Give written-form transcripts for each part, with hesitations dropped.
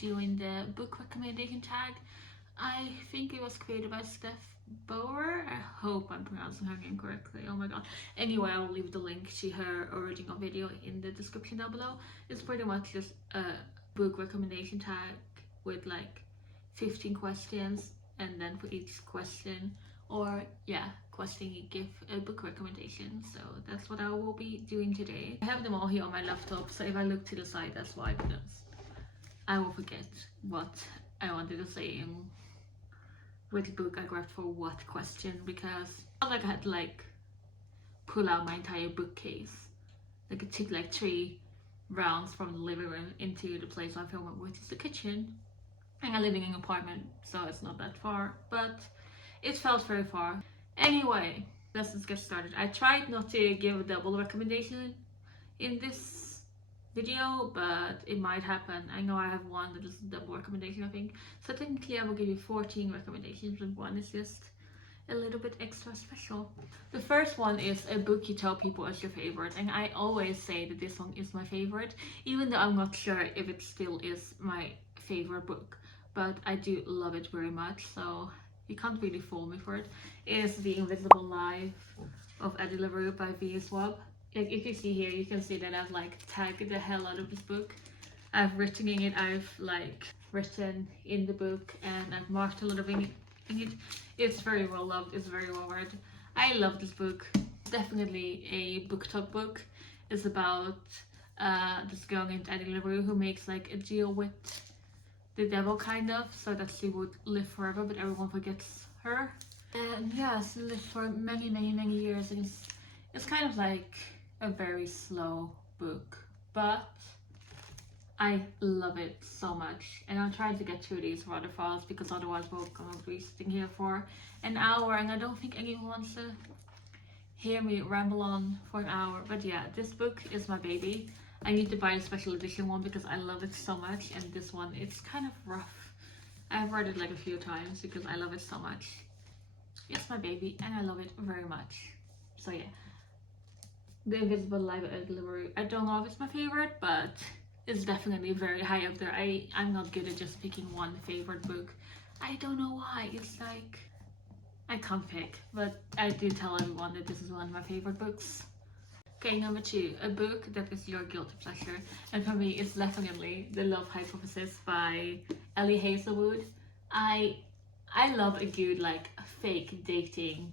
doing the book recommendation tag. I think it was created by Steph Bauer. I hope I'm pronouncing her name correctly. Oh my god. Anyway, I'll leave the link to her original video in the description down below. It's pretty much just a book recommendation tag with like 15 questions, and then for each question or question, you give a book recommendation. So that's what I will be doing today. I have them all here on my laptop, so if I look to the side, that's why, because I will forget what I wanted to say and which book I grabbed for what question, because it's not like I had to like pull out my entire bookcase. Like it took like 3 rounds from the living room into the place I'm filming, which is the kitchen. And I'm living in an apartment, so it's not that far, but it felt very far. Anyway, let's just get started. I tried not to give a double recommendation in this video, but it might happen. I know I have one that is a double recommendation, I think. So technically I will give you 14 recommendations, but one is just a little bit extra special. The first one is a book you tell people is your favorite, and I always say that this one is my favorite, even though I'm not sure if it still is my favorite book, but I do love it very much, so you can't really fool me for it. It is The Invisible Life of Eddie LaRue by V. Schwab. Like if you see here, you can see that I've like tagged the hell out of this book. I've written in it, I've like written in the book, and I've marked a lot of in it. It's very well loved, it's very well read. I love this book. It's definitely a BookTok book. It's about this girl named Eddie LaRue who makes like a deal with the devil, kind of, so that she would live forever, but everyone forgets her. And yeah, she lived for many years, and it's kind of like a very slow book, but I love it so much, and I'm trying to get through these rather fast, because otherwise we're gonna be sitting here for an hour, and I don't think anyone wants to hear me ramble on for an hour. But yeah, this book is my baby. I need to buy a special edition one because I love it so much, and this one, it's kind of rough. I've read it like a few times because I love it so much. It's my baby and I love it very much. So yeah, The Invisible Life of Eddie LaRue. I don't know if it's my favorite, but it's definitely very high up there. I'm not good at just picking one favorite book. I don't know why. It's like I can't pick, but I do tell everyone that this is one of my favorite books. Okay, number 2, a book that is your guilty pleasure, and for me it's definitely The Love Hypothesis by Ellie Hazelwood. I love a good like fake dating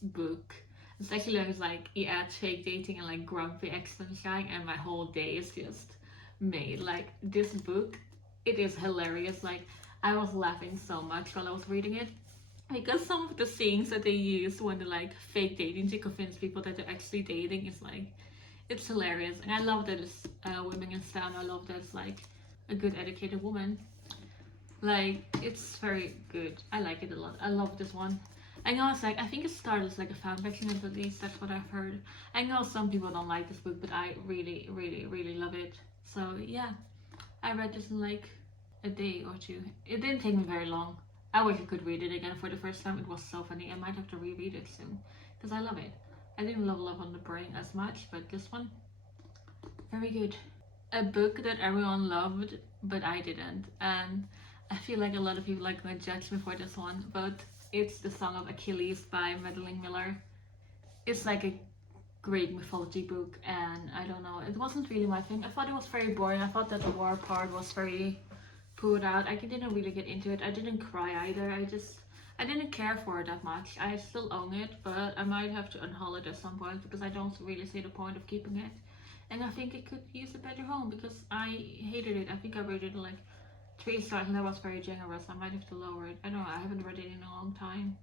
book, especially when it's like you add fake dating and like grumpy ex-sunshine, and my whole day is just made. Like this book, it is hilarious. Like I was laughing so much while I was reading it, because some of the scenes that they use when they're like fake dating to convince people that they're actually dating is like, it's hilarious. And I love that it's women in STEM. I love that it's like a good educated woman. Like it's very good. I like it a lot. I love this one. I know it's like, I think it started as like a fan fiction, at least that's what I've heard. I know some people don't like this book, but I really love it. So yeah, I read this in like a day or 2. It didn't take me very long. I wish I could read it again for the first time. It was so funny. I might have to reread it soon because I love it. I didn't love Love on the Brain as much, but this one, very good. A book that everyone loved, but I didn't. And I feel like a lot of people are gonna judge me for this one, but it's The Song of Achilles by Madeline Miller. It's like a Greek mythology book, and I don't know, it wasn't really my thing. I thought it was very boring. I thought that the war part was very pulled out. I didn't really get into it. I didn't cry either. I didn't care for it that much. I still own it, but I might have to unhaul it at some point because I don't really see the point of keeping it. And I think it could use a better home because I hated it. I think I rated it like 3 stars, and that was very generous. I might have to lower it. I don't know. I haven't read it in a long time,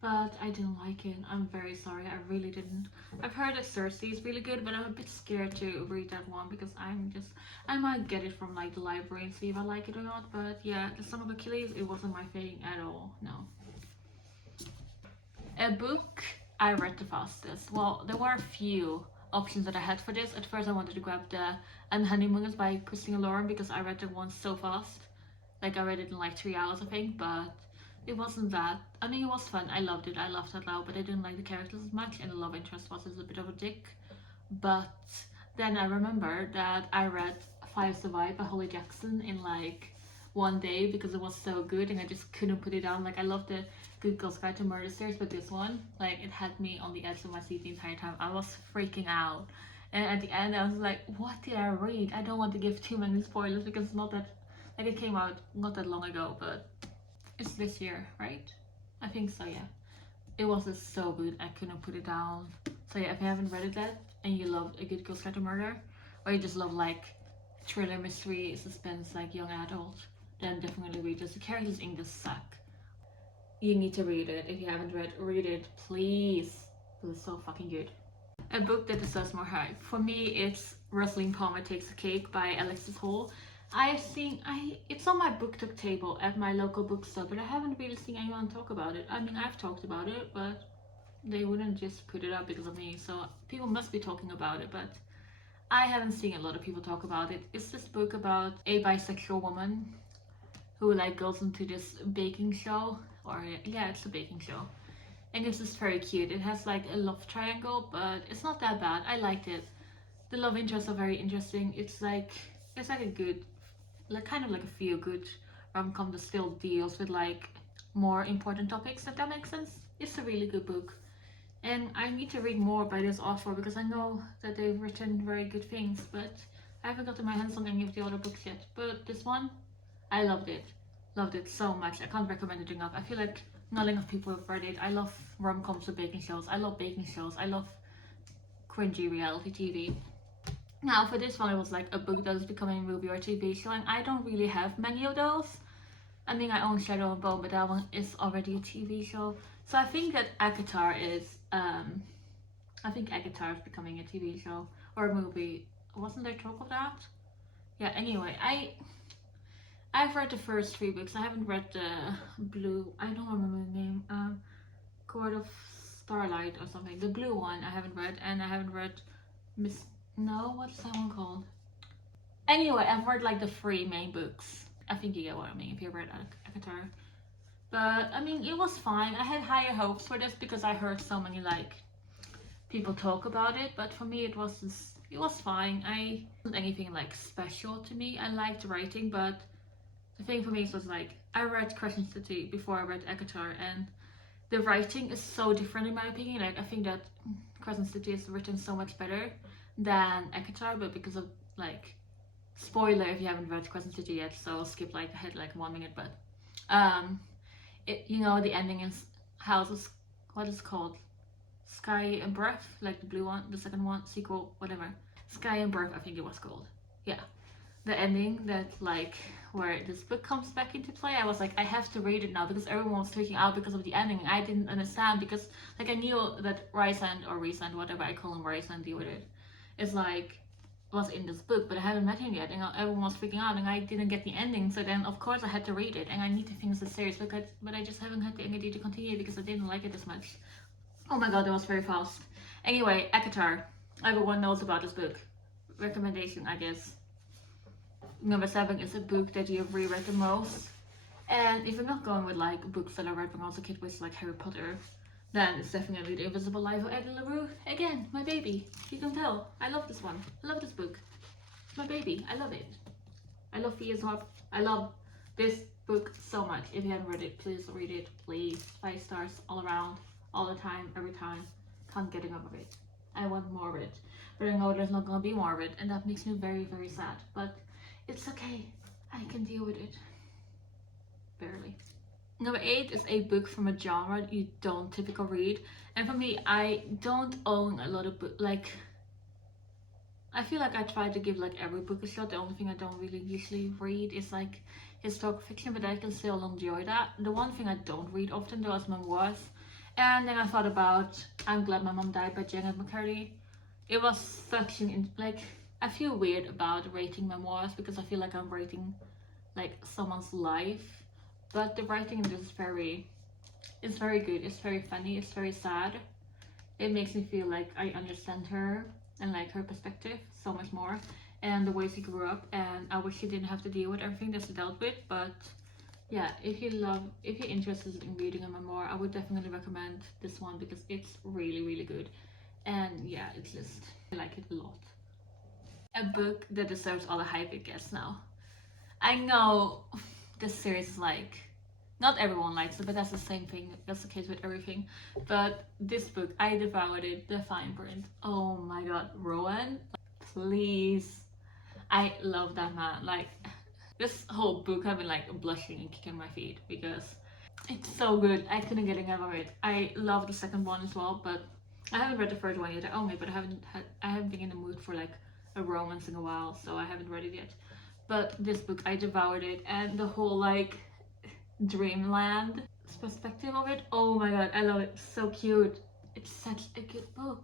but I didn't like it. I'm very sorry. I really didn't. I've heard that Cersei is really good, but I'm a bit scared to read that one because I might get it from like the library and see if I like it or not. But yeah, The Song of Achilles, it wasn't my thing at all. No. A book I read the fastest. Well, there were a few options that I had for this. At first I wanted to grab the Honeymooners by Christina Lauren because I read that one so fast. Like I read it in like 3 hours, I think, but it wasn't that. I mean, it was fun. I loved it. I laughed out loud, but I didn't like the characters as much, and the love interest was a bit of a dick. But then I remember that I read Fire Survive by Holly Jackson in like one day because it was so good and I just couldn't put it down. Like I love the Good Girls Guide to Murder series, but this one, like it had me on the edge of my seat the entire time. I was freaking out. And at the end I was like, what did I read? I don't want to give too many spoilers because it's not that, like it came out not that long ago, but it's this year, right? I think so, yeah. It was just so good, I couldn't put it down. So yeah, if you haven't read it yet and you love A Good Girl's Guide to Murder, or you just love like thriller, mystery, suspense, like young adult, then definitely read this. The characters in this suck. You need to read it. If you haven't read it, please. It's so fucking good. A book that deserves more hype. For me, it's Rosalind Palmer Takes a Cake by Alexis Hall. It's on my booktube table at my local bookstore, but I haven't really seen anyone talk about it. I mean, I've talked about it, but they wouldn't just put it up because of me. So people must be talking about it, but I haven't seen a lot of people talk about it. It's this book about a bisexual woman who like goes into this baking show, or yeah, it's a baking show. And it's just very cute. It has like a love triangle, but it's not that bad. I liked it. The love interests are very interesting. It's like a good, like kind of like a feel-good rom-com that still deals with like more important topics, if that makes sense. It's a really good book. And I need to read more by this author because I know that they've written very good things, but I haven't gotten my hands on any of the other books yet. But this one, I loved it. Loved it so much. I can't recommend it enough. I feel like not enough people have read it. I love rom-coms with baking shows. I love baking shows. I love cringy reality TV. Now for this one, it was like a book that is becoming a movie or a TV show, and I don't really have many of those. I mean, I own Shadow and Bone, but that one is already a TV show. So I think that Akatar is becoming a TV show or a movie. Wasn't there talk of that? Yeah, anyway, I've read the first 3 books. I haven't read the blue, I don't remember the name, Court of Starlight or something. The blue one I haven't read, and I haven't read what's that one called? Anyway, I've read like the 3 main books. I think you get what I mean if you read Akatar. But I mean, it was fine. I had higher hopes for this because I heard so many like people talk about it, but for me it was fine. I wasn't anything like special to me. I liked writing, but the thing for me was like, I read Crescent City before I read Akatar, and the writing is so different in my opinion. Like I think that Crescent City is written so much better than Akatar, but because of like, spoiler if you haven't read Crescent City yet, so skip like ahead like 1 minute, but the ending is houses, what is it called? Sky and Breath, like the blue one, the second one, sequel, whatever. Sky and Breath, I think it was called. Yeah. The ending that like where this book comes back into play, I was like, I have to read it now because everyone was freaking out because of the ending. I didn't understand because like I knew that Rysand, whatever I call him, Rysand, deal with it, is like was in this book, but I haven't met him yet, and everyone was freaking out, and I didn't get the ending. So then, of course, I had to read it, and I need to finish the series, but I just haven't had the energy to continue because I didn't like it as much. Oh my god, that was very fast. Anyway, Akatar. Everyone knows about this book. Recommendation, I guess. Number 7 is a book that you've reread the most. And if you're not going with like books that I read when I was a kid, which is like Harry Potter, then it's definitely The Invisible Life of Eddie LaRue. Again, my baby. You can tell. I love this one. I love this book. It's my baby. I love it. I love Fia's Harp. I love this book so much. If you haven't read it, please read it. Please. 5 stars all around, all the time, every time. Can't get enough of it. I want more of it. But I know there's not gonna be more of it, and that makes me very, very sad. But it's okay. I can deal with it. Barely. Number 8 is a book from a genre you don't typically read. And for me, I don't own a lot of books. Like, I feel like I try to give like every book a shot. The only thing I don't really usually read is like historical fiction, but I can still enjoy that. The one thing I don't read often though is memoirs. And then I thought about I'm Glad My Mom Died by Janet McCurdy. It was such an, like, I feel weird about rating memoirs because I feel like I'm rating like someone's life. But the writing in this is very good. It's very funny. It's very sad. It makes me feel like I understand her and like her perspective so much more, and the way she grew up. And I wish she didn't have to deal with everything that she dealt with. But yeah, if you're interested in reading a memoir, I would definitely recommend this one because it's really, really good. And yeah, it's just, I like it a lot. A book that deserves all the hype it gets now. I know this series is like, not everyone likes it, but that's the same thing. That's the case with everything. But this book, I devoured it. The fine print. Oh my god, Rowan, please. I love that man. Like, this whole book, I've been like blushing and kicking my feet because it's so good. I couldn't get enough of it. I love the second one as well, but I haven't read the third one yet. I own it, but I haven't been in the mood for like a romance in a while, so I haven't read it yet. But this book, I devoured it, and the whole like dreamland perspective of it, oh my god, I love it. So cute. It's such a good book.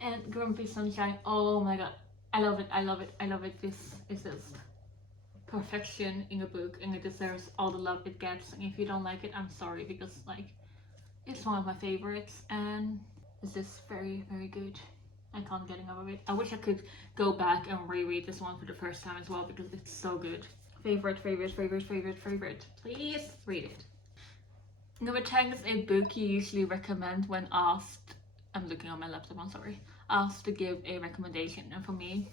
And Grumpy Sunshine, oh my god, I love it, I love it, I love it. This is just perfection in a book, and it deserves all the love it gets. And if you don't like it, I'm sorry, because like, it's one of my favorites, and it's just very, very good. I can't get enough of it. I wish I could go back and reread this one for the first time as well, because it's so good. Favorite, favorite, favorite, favorite, favorite. Please read it. Number 10 is a book you usually recommend when asked. I'm looking on my laptop, I'm sorry. Asked to give a recommendation, and for me,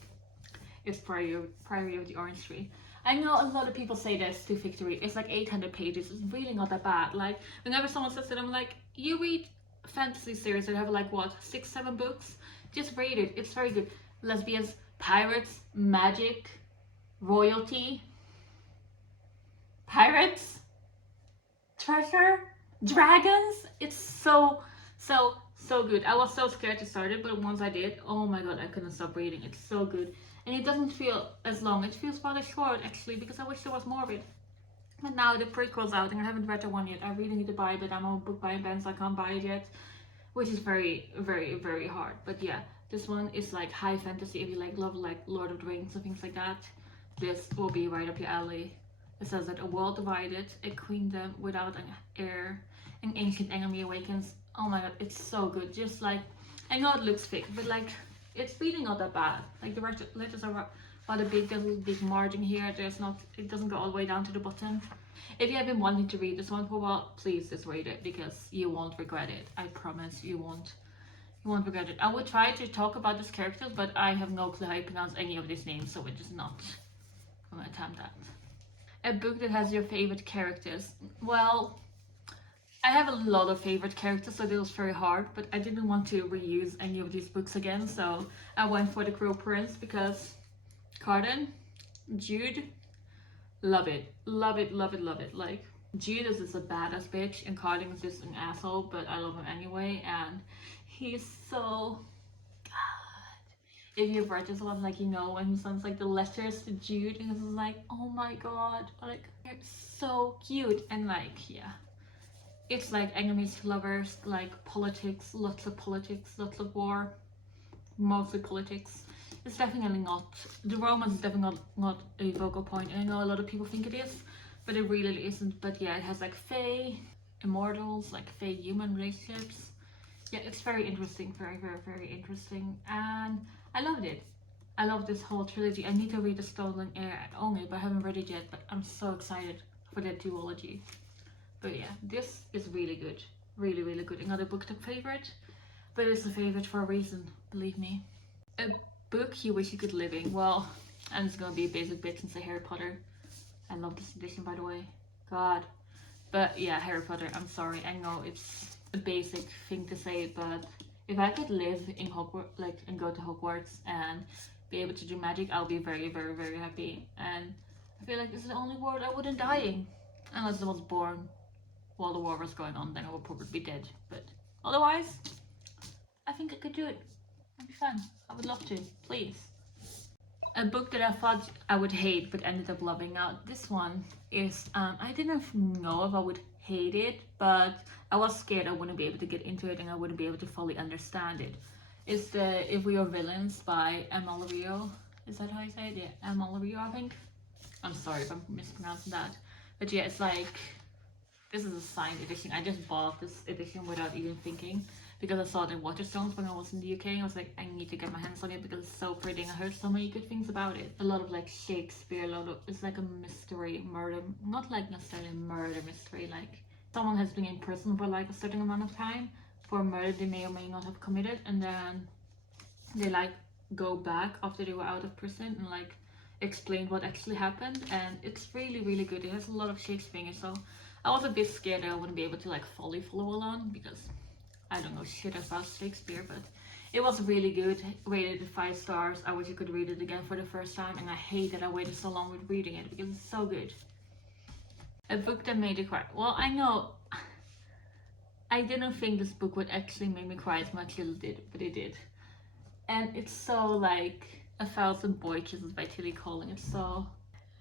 it's Priory of the Orange Tree. I know a lot of people say this too thick to read. It's like 800 pages. It's really not that bad. Like, whenever someone says it, I'm like, you read fantasy series that have like what, 6-7 books? Just read it. It's very good. Lesbians, pirates, magic, royalty, pirates, treasure, dragons. It's so good. I was so scared to start it, but once I did, oh my god, I couldn't stop reading. It's so good. And it doesn't feel as long. It feels rather short actually, because I wish there was more of it. But now the prequel's out and I haven't read the one yet. I really need to buy it, but I'm on a book buying ban, so I can't buy it yet, which is very, very, very hard. But yeah, this one is like high fantasy. If you like love like Lord of the Rings and things like that, this will be right up your alley. It says that a world divided, a queendom without an heir, an ancient enemy awakens. Oh my god, it's so good. Just like, I know it looks thick, but like, it's really not that bad. Like, the letters are rather big. There's a big margin here. It doesn't go all the way down to the bottom. If you have been wanting to read this one for a while, please just read it, because you won't regret it. I promise you won't. You won't regret it. I would try to talk about these characters, but I have no clue how you pronounce any of these names, so it is not. I'm gonna attempt that. A book that has your favorite characters. Well, I have a lot of favorite characters, so it was very hard, but I didn't want to reuse any of these books again, so I went for The Crow Prince, because Carden, Jude, love it, love it, love it, love it. Like, Jude is just a badass bitch, and Carden is just an asshole, but I love him anyway, and he's so god. If you've read this one, like, you know, when he sends like the letters to Jude, and it's like, oh my god, like, it's so cute. And like, yeah, it's like enemies to lovers, like politics, lots of war, mostly politics. It's definitely not, the romance is definitely not a focal point, and I know a lot of people think it is, but it really isn't. But yeah, it has like fae, immortals, like fae human relationships. Yeah, it's very interesting, very, very, very interesting, and I loved it. I love this whole trilogy. I need to read The Stolen Heir only, but I haven't read it yet, but I'm so excited for that duology. But yeah, this is really good. Really, really good. Another BookTube favorite, but it's a favorite for a reason, believe me. A book you wish you could live in. Well, I'm just gonna be a basic bitch and say Harry Potter. I love this edition, by the way. God. But yeah, Harry Potter, I'm sorry. I know it's a basic thing to say, but if I could live in Hogwarts, like, and go to Hogwarts and be able to do magic, I'll be very, very, very happy. And I feel like this is the only world I wouldn't die in. Unless I was born while the war was going on, then I would probably be dead. But otherwise, I think I could do it. It'd be fun. I would love to. Please. A book that I thought I would hate but ended up loving. Now, this one is, I didn't know if I would hate it, but I was scared I wouldn't be able to get into it and I wouldn't be able to fully understand it. It's the If We Are Villains by Emma Rio. Is that how you say it? Yeah, Emma Rio, I think. I'm sorry if I'm mispronouncing that. But yeah, it's like, this is a signed edition. I just bought this edition without even thinking, because I saw it in Waterstones when I was in the UK. I was like, I need to get my hands on it because it's so pretty and I heard so many good things about it. A lot of like Shakespeare, it's like a mystery, murder, not like necessarily murder mystery, like someone has been in prison for like a certain amount of time for a murder they may or may not have committed, and then they like go back after they were out of prison, and like explained what actually happened, and it's really really good. It has a lot of Shakespeare in it, so I was a bit scared that I wouldn't be able to like fully follow along because I don't know shit about Shakespeare, but it was really good. Rated 5 stars. I wish I could read it again for the first time, and I hate that I waited so long with reading it because it's so good. A book that made me cry. Well, I know I didn't think this book would actually make me cry as much as it did, but it did. And it's so like A Thousand Boy Kisses by Tilly Collin. It's so,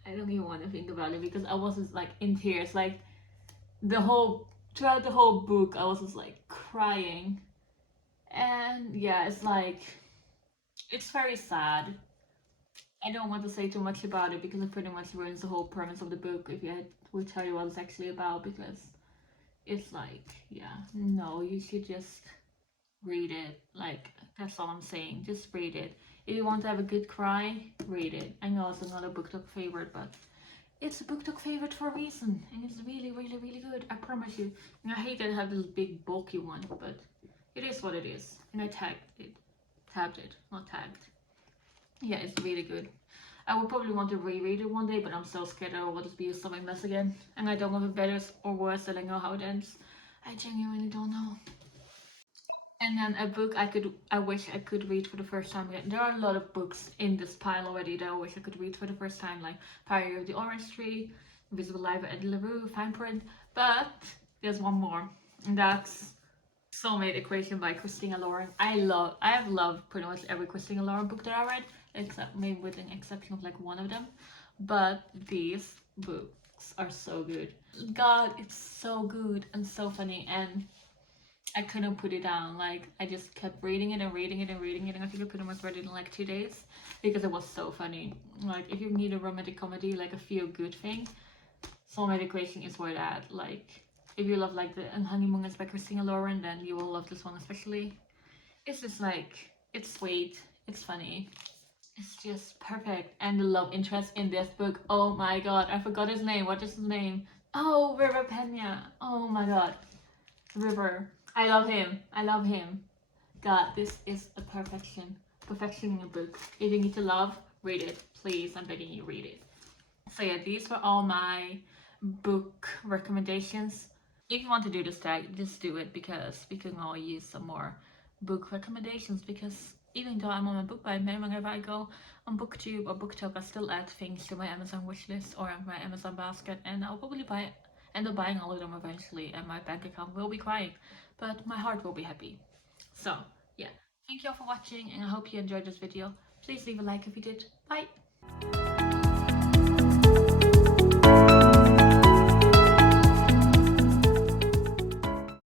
I don't even want to think about it because I was just like in tears. Like throughout the whole book, I was just like crying. And yeah, it's like, it's very sad. I don't want to say too much about it because it pretty much ruins the whole premise of the book if I would tell you what it's actually about, because it's like, yeah, no, you should just read it. Like, that's all I'm saying. Just read it. If you want to have a good cry, read it. I know it's not a BookTok favorite, but it's a BookTok favorite for a reason, and it's really, really, really good. I promise you. And I hate that I have this big bulky one, but it is what it is. And I tabbed it, not tagged. Yeah, it's really good. I would probably want to reread it one day, but I'm so scared that I will just be a stomach mess again. And I don't know if it's better or worse, I don't know how it ends. I genuinely don't know. And then a book I wish I could read for the first time again. There are a lot of books in this pile already that I wish I could read for the first time, like Fire of the Orange Tree, Invisible Life of Eddie LaRue, Fine Print. But there's one more, and that's Soulmate Equation by Christina Lauren. I have loved pretty much every Christina Lauren book that I read, except maybe with an exception of like one of them. But these books are so good. God, it's so good and so funny, and I couldn't put it down. Like, I just kept reading it and reading it and reading it, and I think I pretty much read it in like 2 days because it was so funny. Like, if you need a romantic comedy, like a feel-good thing, Soulmate Equation is where that. Like, if you love like the Honeymooners by Christina Lauren, then you will love this one especially. It's just like, it's sweet, it's funny, it's just perfect. And the love interest in this book, oh my god, I forgot his name. What is his name? Oh, River Pena. Oh my god, River. I love him. I love him. God, this is a perfection. Perfection in a book. If you need to love, read it. Please, I'm begging you, read it. So yeah, these were all my book recommendations. If you want to do this tag, just do it because we can all use some more book recommendations, because even though I'm on my book buy, whenever I go on booktube or BookTok, I still add things to my Amazon wishlist or my Amazon basket, and I'll probably end up buying all of them eventually, and my bank account will be crying, but my heart will be happy. So yeah, thank you all for watching, and I hope you enjoyed this video. Please leave a like if you did. Bye!